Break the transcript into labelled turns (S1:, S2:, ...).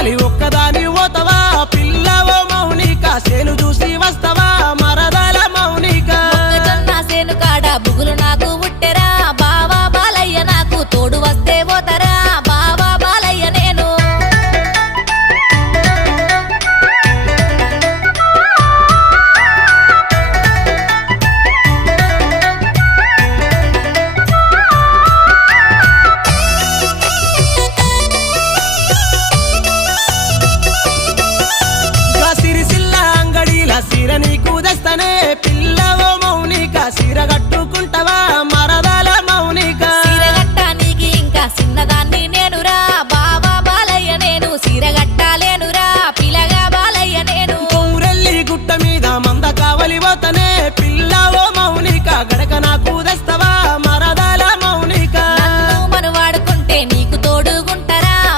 S1: కావాలి ఒక్కదాని ఓతవా పిల్లవో మౌనిక సేను చూసి వస్తావా? మరదల మౌనిక.
S2: సేను కాడ బుగులు నాకు ఉట్టెరా
S1: సీర నీకు దస్తనే పిల్లవ మౌనిక సీర కట్టుకుంటావా? మరదల మౌనిక.
S2: సిరగట్టానికి ఇంకా చిన్నదాన్ని నేనురా. బాబా బాలయ్య నేను సీర కట్టాలేనురా. పిల్లగా బాలయ్య నేను.
S1: కౌరెల్లి గుట్ట మీద మంద కావలి పోతనే. పిల్ల